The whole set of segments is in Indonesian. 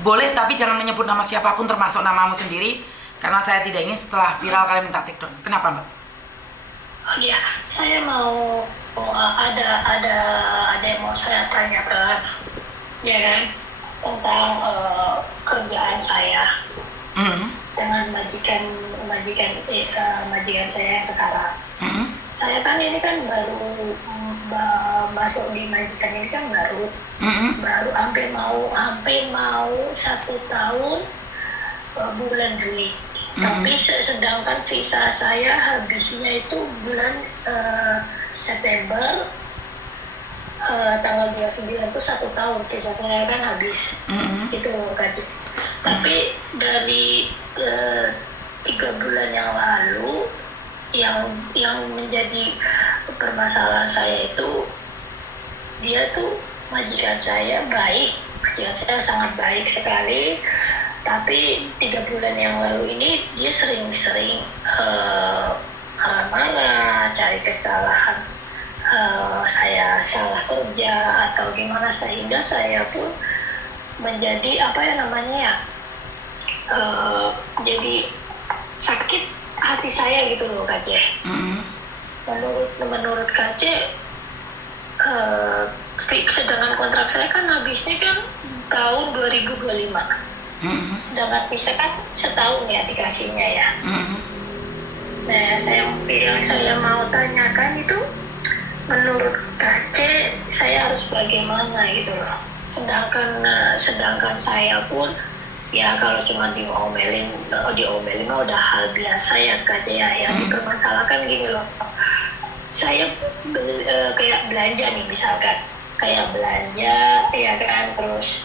Boleh, tapi jangan menyebut nama siapapun termasuk namamu sendiri, karena saya tidak ingin setelah viral kalian minta take down. Kenapa, Mbak? Oh iya, saya mau ada yang mau saya tanyakan, ya kan, tentang kerjaan saya dengan majikan saya yang sekarang. Saya kan ini kan baru masuk di majikan ini kan baru hampir mau 1 tahun bulan Juli. Tapi sedangkan visa saya habisnya itu bulan September, tanggal 29 itu 1 tahun visa saya kan habis. Itu kan. Tapi dari 3 bulan yang lalu yang menjadi permasalahan saya itu, dia tuh majikan saya sangat baik sekali. Tapi 3 bulan yang lalu ini dia sering-sering marah-marah, cari kesalahan, saya salah kerja atau gimana, sehingga saya pun menjadi jadi sakit hati saya gitu loh, Kak C. Menurut Kak C, sedangkan kontrak saya kan habisnya kan tahun 2025. Dengan visa kan setahun ya dikasihnya ya. Nah, saya mau tanyakan itu, menurut Kak C, saya harus bagaimana gitu loh. Sedangkan saya pun ya kalau cuma diomelin mah udah hal biasa ya, Kak C ya. Yang dipermasalahkan gini loh. Saya kayak belanja nih, misalkan kayak belanja ya kan, terus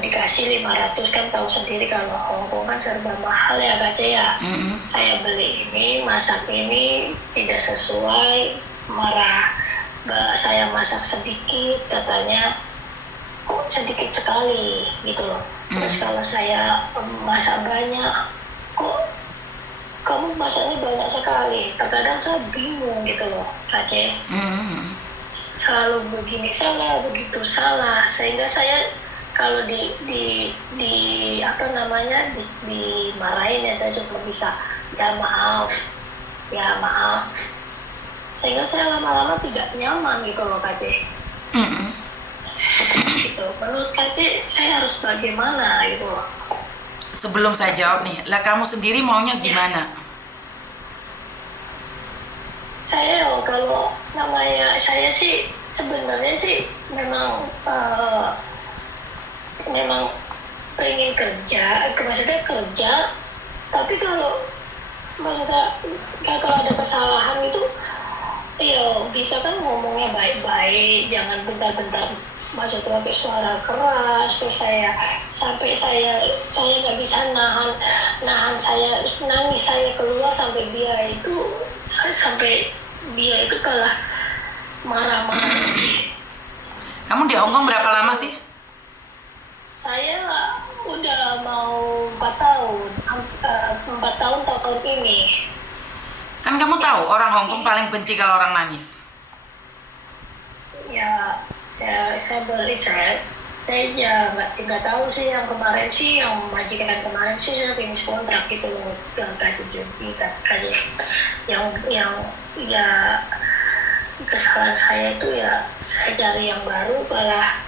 dikasih 500, kan tahu sendiri kalau Hongkong kan serba mahal ya, Kak C ya. Saya beli ini, masak ini tidak sesuai, marah. Saya masak sedikit, katanya kok sedikit sekali gitu loh. Terus kalau saya masak banyak, kok kamu masaknya banyak sekali. Terkadang saya bingung gitu loh, Kak C. Selalu begini salah, begitu salah, sehingga saya kalau dimarahin ya, saya cuma bisa ya maaf, sehingga saya lama-lama tidak nyaman gitu loh, Kak C. Gitu. Menurut Kak C, saya harus bagaimana gitu loh. Sebelum saya jawab nih, lah kamu sendiri maunya gimana? Kalau saya sih sebenarnya sih memang pengen kerja, maksudnya kerja, tapi kalau ada kesalahan itu ya bisa kan ngomongnya baik-baik, jangan bentar-bentar maksudnya pakai suara keras. Terus saya nggak bisa nahan saya nangis, saya keluar sampai dia itu kalah marah-marah. Kamu di Hongkong berapa lama sih? Saya udah mau 4 tahun, 4 tahun tahun ini. Kan kamu tahu orang Hongkong paling benci kalau orang nangis. Ya, saya ya nggak tahu sih, yang kemarin sih, yang majikan kemarin sih saya finish kontrak gitu loh, yang kaji yang ya kesalahan saya itu ya, saya cari yang baru malah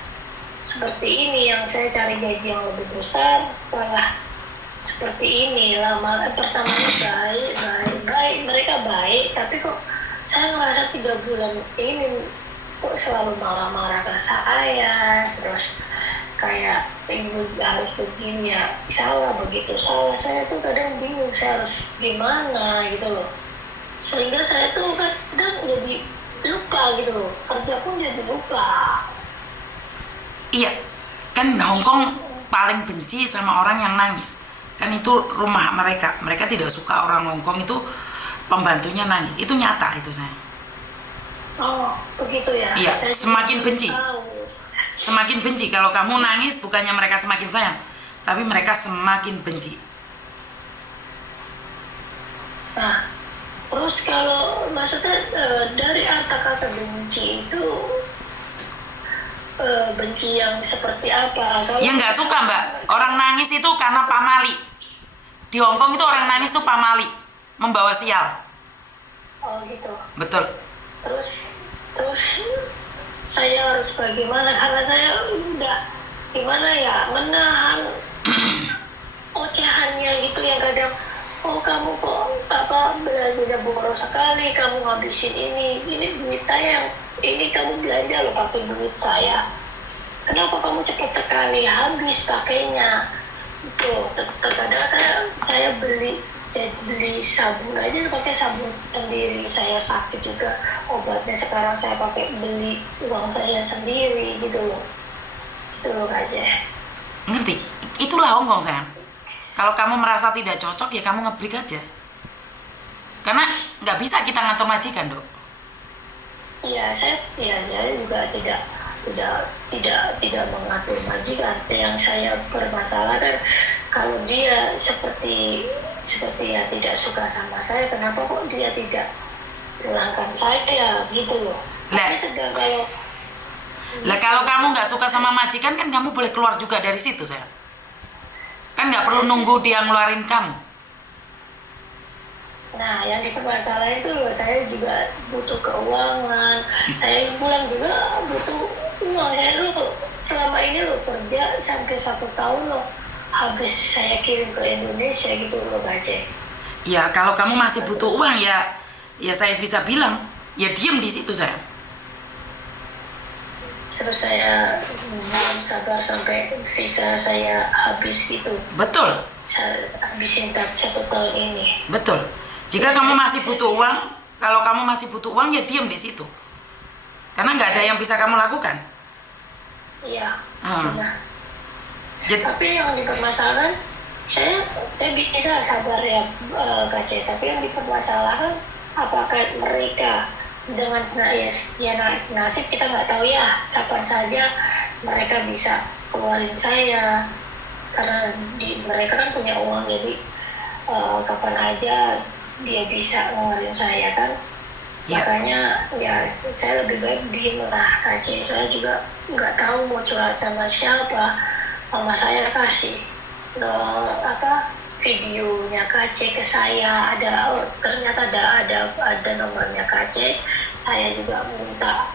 seperti ini, yang saya cari gaji yang lebih besar malah seperti ini. Pertamanya baik, mereka baik, tapi kok saya ngerasa 3 bulan ini kok selalu marah-marah ke saya, terus kayak ibu harus begini ya, salah, begitu salah. Saya tuh kadang bingung saya harus gimana gitu loh, sehingga saya tuh kadang jadi lupa gitu loh, kerja pun jadi lupa. Iya, kan Hongkong paling benci sama orang yang nangis. Kan itu rumah mereka tidak suka orang Hongkong itu pembantunya nangis. Itu nyata itu, saya. Oh, begitu ya. Iya, semakin benci. Semakin benci. Kalau kamu nangis, bukannya mereka semakin sayang, tapi mereka semakin benci. Nah, terus kalau maksudnya dari kata-kata benci itu benci yang seperti apa. Kalau Ya nggak suka Mbak. Orang nangis itu karena pamali. Di Hong Kong itu orang nangis itu pamali, membawa sial. oh gitu. Betul. Terus saya harus bagaimana, karena saya udah gimana ya, menahan ocehannya gitu yang kadang, oh kamu kok apa belanja boros sekali, kamu ngabisin ini duit saya, ini kamu belanja loh pakai duit saya, kenapa kamu cepat sekali habis pakainya. Itu terkadang saya beli sabun aja pakai sabun sendiri, saya sakit juga obatnya sekarang saya pakai beli uang saya sendiri gitu loh aja. Ngerti? Itulah Hong Kong sayang. Kalau kamu merasa tidak cocok ya kamu ngebreak aja. Karena nggak bisa kita ngatur majikan dok. Iya, saya juga tidak mengatur majikan. Yang saya permasalahkan, kalau dia seperti ya tidak suka sama saya, kenapa kok dia tidak pulangkan saya gitu loh. Tapi sedang Kalau kamu nggak suka sama majikan kan kamu boleh keluar juga dari situ sayang. Kan nggak perlu nunggu dia ngeluarin kamu. Nah, yang dipermasalahan itu saya juga butuh keuangan. Saya pulang juga butuh uang. Saya selama ini kerja sampai 1 tahun habis saya kirim ke Indonesia gitu gaji. Ya kalau kamu masih butuh uang ya saya bisa bilang ya diem di situ sayang. Terus saya belum sabar sampai visa saya habis gitu. Betul. Saya habisin 1 tahun ini. Betul. Jika kamu masih butuh uang, kalau kamu masih butuh uang ya diem di situ. Karena nggak ada yang bisa kamu lakukan. Iya. Tapi yang dipermasalahkan, saya bisa sabar ya KC. Tapi yang dipermasalahkan, apakah mereka dengan nasib kita nggak tahu ya, kapan saja mereka bisa keluarin saya. Karena mereka kan punya uang, jadi kapan aja dia bisa ngeluarin saya kan. Ya. Makanya ya saya lebih baik diem lah KC. Saya juga nggak tahu mau curhat sama siapa. Mama saya kasih videonya KC ke saya, ternyata ada nomornya KC. Saya juga minta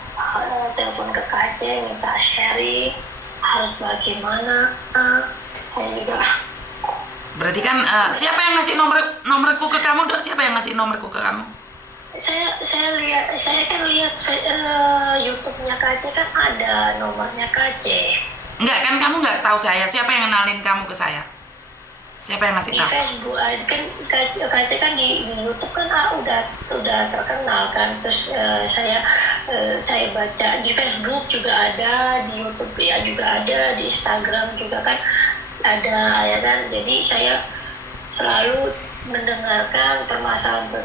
telepon ke KC, minta sharing harus bagaimana. Saya juga. Berarti kan siapa yang ngasih nomorku ke kamu dok? Siapa yang ngasih nomorku ke kamu? Saya kan lihat YouTube-nya KC kan ada nomornya KC. Enggak kan kamu nggak tahu saya. Siapa yang kenalin kamu ke saya? Siapa yang ngasih tahu? Di Facebook kan KC kan di YouTube kan udah terkenal kan. Terus saya baca di Facebook juga ada, di YouTube ya juga ada, di Instagram juga kan ada ya kan. Jadi saya selalu mendengarkan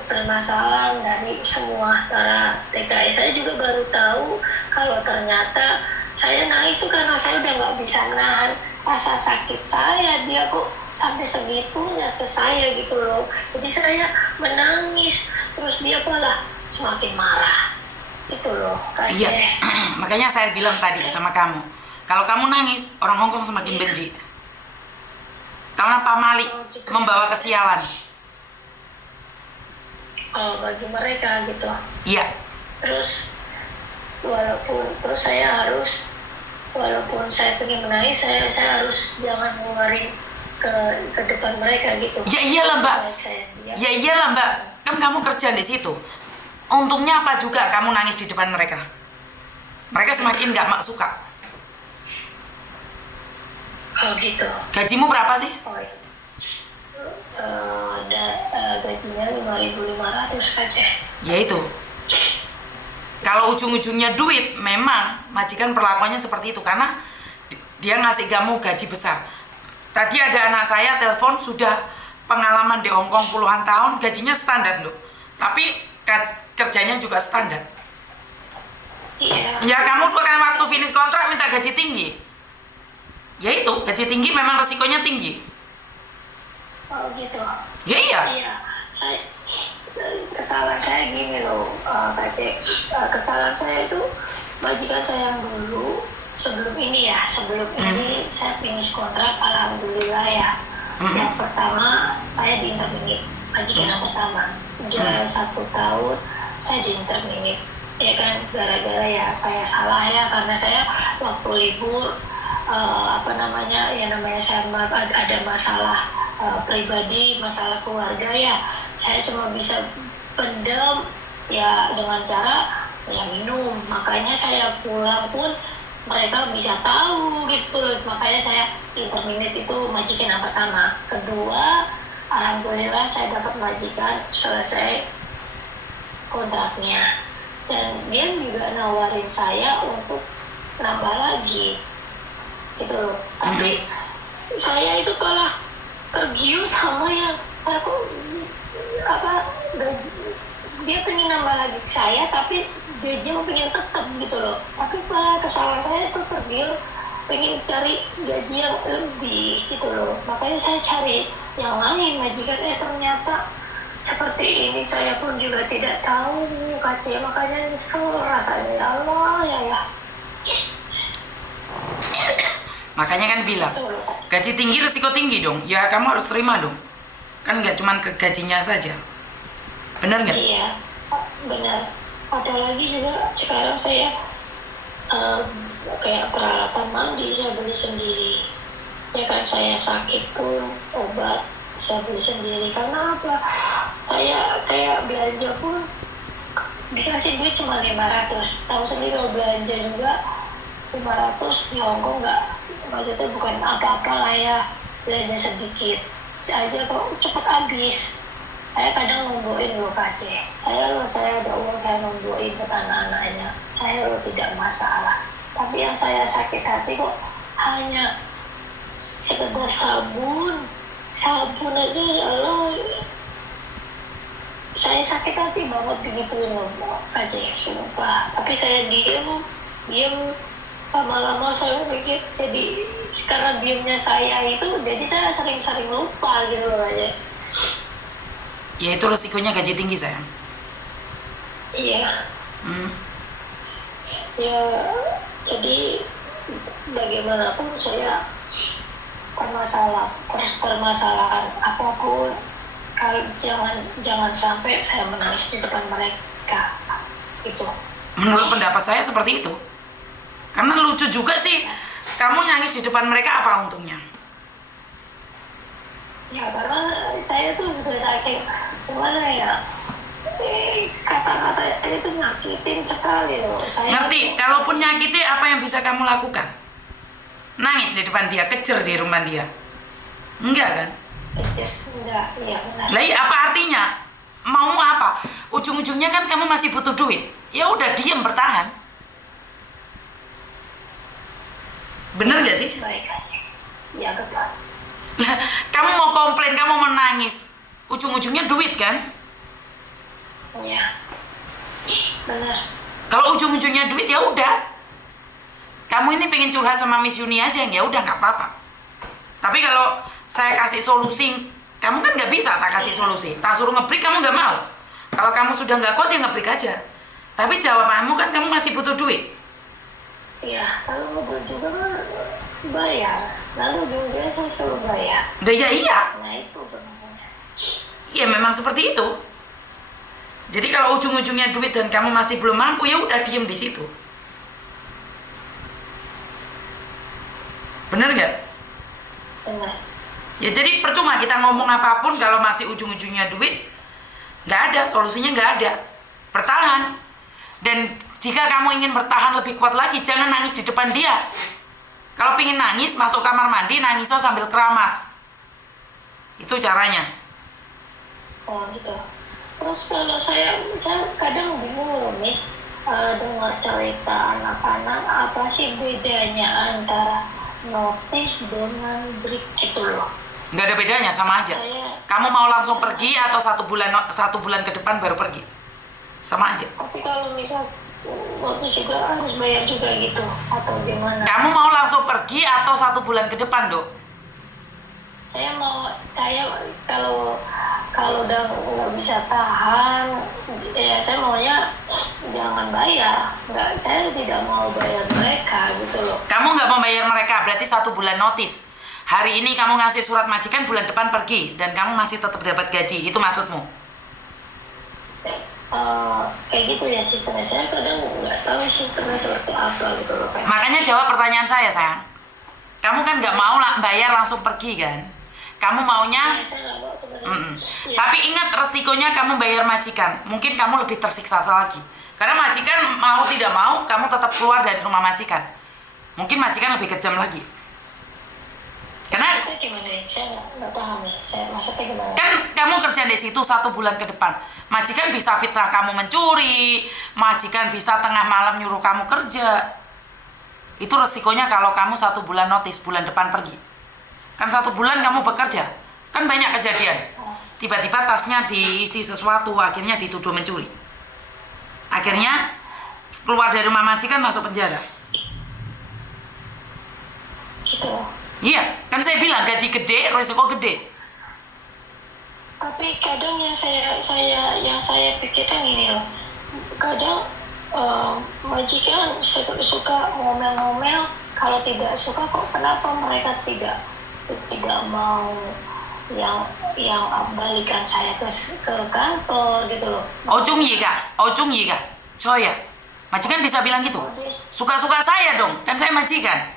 permasalahan dari semua para TKI. Saya juga baru tahu kalau ternyata saya nangis itu karena saya udah nggak bisa nahan rasa sakit saya. Dia kok sampai segitunya ke saya gitu loh. Jadi saya menangis, terus dia malah semakin marah gitu loh. Iya, makanya saya bilang tadi sama kamu, kalau kamu nangis orang Hongkong semakin benci. Karena pamali membawa kesialan. Bagi mereka gitu. Iya. Terus walaupun saya pengen menangis, saya harus jangan ngeluarin ke depan mereka gitu. Ya iyalah mbak. Ya iyalah mbak. Kan kamu kerja di situ. Untungnya apa juga kamu nangis di depan mereka. Mereka semakin nggak suka. Oh gitu. Gajimu berapa sih? Gajinya 5.500 aja. Ya itu. Kalau ujung-ujungnya duit, memang majikan perlakuannya seperti itu karena dia ngasih kamu gaji besar. Tadi ada anak saya telepon sudah pengalaman di Hongkong puluhan tahun, gajinya standar loh. Tapi kerjanya juga standar. Iya. Ya kamu kan waktu finish kontrak minta gaji tinggi. Ya itu, gaji tinggi memang resikonya tinggi. Oh gitu. Ya iya. Iya. Kesalahan saya gini loh, KC. Kesalahan saya itu majikan saya yang dulu sebelum ini saya finish kontrak, alhamdulillah ya. Yang pertama saya diinterminate, majikan yang pertama udah 1 tahun saya diinterminate, ya kan, gara-gara ya saya salah ya, karena saya waktu libur saya ada masalah pribadi, masalah keluarga ya, saya cuma bisa pendam ya dengan cara ya minum, makanya saya pulang pun mereka bisa tahu gitu, makanya saya interminate itu majikan yang pertama. Kedua, alhamdulillah saya dapat majikan selesai kontraknya, dan dia juga nawarin saya untuk nambah lagi gitu loh. Tapi saya itu malah tergiur sama yang saya kok gaji, dia pengen nambah lagi ke saya tapi dia pengen tetap gitu loh, tapi malah kesalahan saya itu tergiur pengen cari gaji yang lebih gitu loh, makanya saya cari yang lain majikan, ternyata seperti ini. Saya pun juga tidak tahu KC, makanya nyesel rasanya, ya Allah ya. Makanya kan bilang gaji tinggi resiko tinggi dong, ya kamu harus terima dong, kan nggak cuma ke gajinya saja, benar nggak? Iya benar, apalagi juga sekarang saya kayak peralatan mandi saya beli sendiri, ya kan, saya sakit pun obat saya beli sendiri. Karena apa, saya kayak belanja pun dikasih duit cuma 500, tahu sendiri kalau belanja juga 500 di Hongkong nggak, maksudnya bukan apa-apa lah ya, belanja sedikit aja kok cepet habis. Saya kadang nombokin loh KC, saya ada uang, saya nombokin ke anak-anaknya, saya tidak masalah. Tapi yang saya sakit hati kok hanya sekedar sabun aja, ya Allah, saya sakit hati banget begituin loh KC, sumpah. Tapi saya diem lama-lama saya pikir, jadi karena diemnya saya itu jadi saya sering-sering lupa gitu loh aja. Ya itu resikonya gaji tinggi sayang. Iya. Ya jadi bagaimanapun saya permasalahan apapun, jangan sampai saya menangis di depan mereka itu. Menurut pendapat saya seperti itu, karena lucu juga sih kamu nangis di depan mereka, apa untungnya? Ya karena saya tuh juga saking gimana ya, kata-kata itu nyakitin sekali loh. Ngerti, kalaupun nyakiti apa yang bisa kamu lakukan? Nangis di depan dia, kejar di rumah dia? Enggak kan? Enggak, iya benar. Lah apa artinya? Mau apa? Ujung-ujungnya kan kamu masih butuh duit. Ya udah diam, bertahan. Bener gak sih? Baik aja. Ya betul. Kamu mau komplain, kamu menangis, ujung-ujungnya duit kan? Iya, benar. Kalau ujung-ujungnya duit ya udah. Kamu ini pengen curhat sama Miss Yuni aja, ya udah nggak apa-apa. Tapi kalau saya kasih solusi, kamu kan nggak bisa tak kasih solusi. Tak suruh ngebreak kamu nggak mau. Kalau kamu sudah nggak kuat ya ngebreak aja. Tapi jawabanmu kan kamu masih butuh duit. Iya, kalau ngobrol juga kan bayar, lalu juga saya suruh bayar. Udah ya iya. Nah itu benar. Iya memang seperti itu. Jadi kalau ujung-ujungnya duit dan kamu masih belum mampu, ya udah diem di situ. Bener nggak? Benar. Ya jadi percuma kita ngomong apapun kalau masih ujung-ujungnya duit, nggak ada, solusinya nggak ada. Bertahan. Dan jika kamu ingin bertahan lebih kuat lagi, jangan nangis di depan dia. Kalau pengen nangis, masuk kamar mandi, nangis sambil keramas. Itu caranya. Oh gitu. Terus kalau saya kadang bingung loh, Miss, dengar cerita anak-anak, apa sih bedanya antara notice dengan break itu loh? Nggak ada bedanya, sama aja. Kamu mau langsung pergi atau 1 bulan ke depan baru pergi? Sama aja. Tapi kalau misal notice juga harus bayar juga gitu atau gimana? Kamu mau langsung pergi atau 1 bulan ke depan, Dok? saya kalau kalau udah nggak bisa tahan, ya saya maunya jangan bayar. Nggak, saya tidak mau bayar mereka gitu loh. Kamu nggak mau bayar mereka, berarti 1 bulan notis. Hari ini kamu ngasih surat majikan, bulan depan pergi, dan kamu masih tetap dapat gaji. Itu maksudmu? Kayak gitu ya sistemnya. Saya kadang nggak tahu sistemnya seperti apa gitu loh. Makanya jawab pertanyaan saya, sayang. Kamu kan nggak mau bayar langsung pergi kan? Kamu maunya... Ya, saya nggak mau sebenarnya. Ya. Tapi ingat resikonya kamu bayar majikan. Mungkin kamu lebih tersiksa lagi. Karena majikan mau tidak mau, kamu tetap keluar dari rumah majikan. Mungkin majikan lebih kejam lagi. Karena itu gimana ya? Saya nggak paham ya. Saya maksudnya gimana? kan kamu kerja di situ 1 bulan ke depan. Majikan bisa fitnah kamu mencuri. Majikan bisa tengah malam nyuruh kamu kerja. Itu resikonya kalau kamu 1 bulan notis, bulan depan pergi. Kan 1 bulan kamu bekerja. Kan banyak kejadian. Tiba-tiba tasnya diisi sesuatu, akhirnya dituduh mencuri. Akhirnya keluar dari rumah majikan, masuk penjara. Gitu. Iya, kan saya bilang gaji gede, resiko gede. Tapi kadang yang saya pikirkan gini loh. Kadang majikan suka ngomel-ngomel, kalau tidak suka kok kenapa mereka tidak mau yang balikan saya ke kantor gitu loh. Ojung yiga, coya. Majikan bisa bilang gitu. Suka-suka saya dong, kan saya majikan.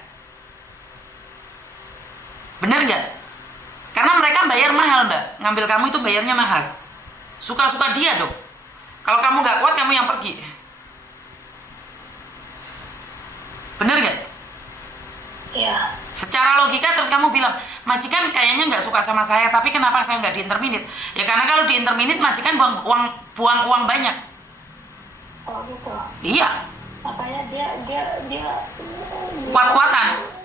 Bener nggak? Karena mereka bayar mahal, Mbak. Ngambil kamu itu bayarnya mahal. Suka-suka dia dong. Kalau kamu nggak kuat, kamu yang pergi. Bener nggak? Ya. Secara logika terus kamu bilang, majikan kayaknya nggak suka sama saya, tapi kenapa saya nggak diinterminate? Ya karena kalau diinterminate majikan buang uang banyak. Oh gitu. Iya. Makanya dia Kuat-kuatan.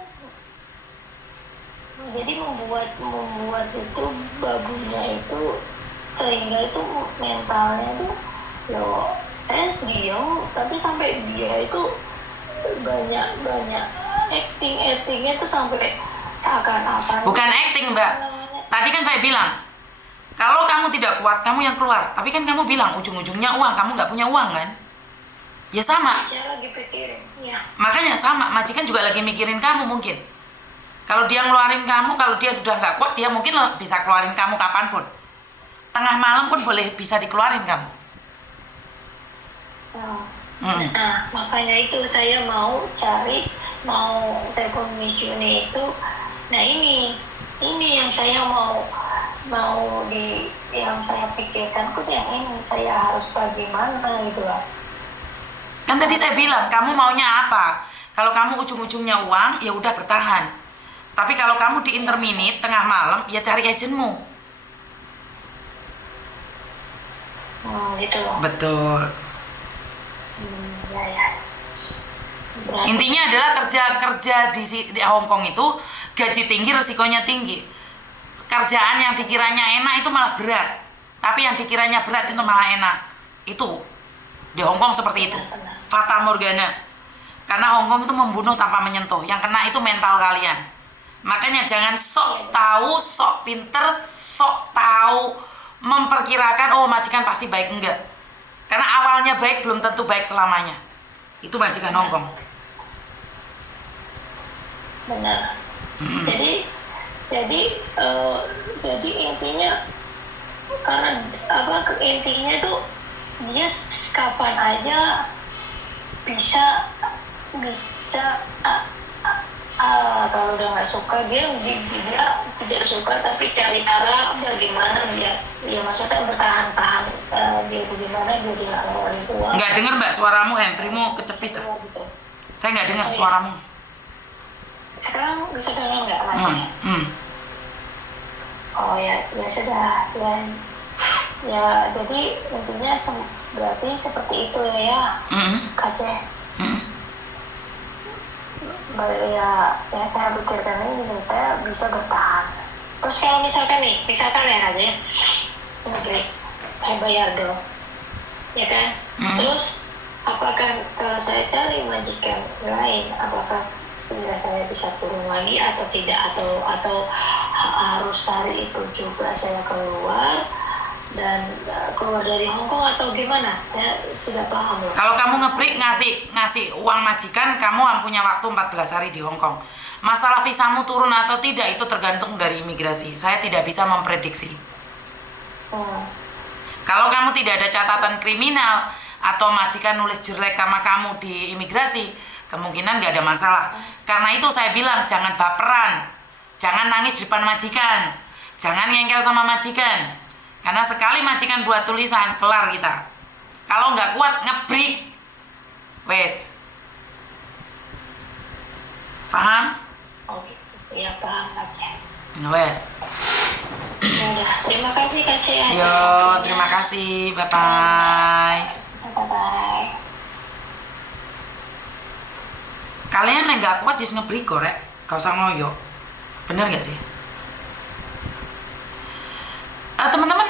jadi membuat itu babunya itu sehingga itu mentalnya itu loh diam, tapi sampai dia itu banyak actingnya tuh sampai seakan-akan. Bukan acting, Mbak. Tadi kan saya bilang, kalau kamu tidak kuat, kamu yang keluar. Tapi kan kamu bilang ujung-ujungnya uang, kamu nggak punya uang kan? Ya sama. Saya lagi pikirin, ya. Makanya sama, majikan juga lagi mikirin kamu mungkin. Kalau dia ngeluarin kamu, kalau dia sudah nggak kuat, dia mungkin bisa keluarin kamu kapanpun. Tengah malam pun boleh bisa dikeluarin kamu. Nah, makanya itu saya mau telepon Miss Yuni itu. Nah ini yang saya yang saya pikirkan tuh yang ini, saya harus bagaimana gitu lah. Kan tadi saya bilang, kamu maunya apa? Kalau kamu ujung-ujungnya uang, ya udah bertahan. Tapi kalau kamu diinterminate tengah malam, ya cari agentmu. Gitu loh. Betul. Ya. Berarti, Intinya adalah kerja di Hong Kong itu gaji tinggi, resikonya tinggi. Kerjaan yang dikiranya enak itu malah berat. Tapi yang dikiranya berat itu malah enak. Itu di Hong Kong seperti itu. Fata Morgana. Karena Hong Kong itu membunuh tanpa menyentuh. Yang kena itu mental kalian. Makanya jangan sok tahu, sok pinter, sok tahu memperkirakan oh majikan pasti baik, enggak. Karena awalnya baik belum tentu baik selamanya. Itu majikan Hong Kong. benar. Jadi intinya karena intinya tuh dia kapan aja bisa kalau udah nggak suka dia tidak suka, tapi cari cara bagaimana dia maksudnya bertahan dia bagaimana dia tidak ngeluarin uang. Nggak dengar, Mbak, suaramu, handphonemu kecepit. Gitu. Saya nggak dengar suaramu. Sekarang bisa dengar nggak masnya? Oh ya sudah ya jadi intinya berarti seperti itu ya Kak Ceh. Ya saya pikirkan ini saya bisa bertahan. Terus kalau misalkan ya Kak Ceh, oke, saya bayar dong, ya kan? Terus apakah kalau saya cari majikan lain, apakah saya bisa turun lagi atau tidak, atau harus hari itu juga saya keluar dan keluar dari Hong Kong atau gimana? Saya tidak paham. Kalau kamu ngebreak ngasih uang majikan, kamu punya waktu 14 hari di Hong Kong. Masalah visamu turun atau tidak itu tergantung dari imigrasi. Saya tidak bisa memprediksi. Kalau kamu tidak ada catatan kriminal atau majikan nulis jelek sama kamu di imigrasi, kemungkinan nggak ada masalah. Karena itu saya bilang jangan baperan, jangan nangis di depan majikan, jangan ngengkel sama majikan. Karena sekali majikan buat tulisan, kelar kita. Kalau nggak kuat ngebreak, wes. Paham? Oh, ya paham Kak Cia. Wes. Ya udah, terima kasih Kak Cia. Yo, terima kasih. Bye-bye. Bye-bye. Kalian yang nggak kuat just ngebreak korek, gak usah ngoyo. Bener gak sih? Teman-teman,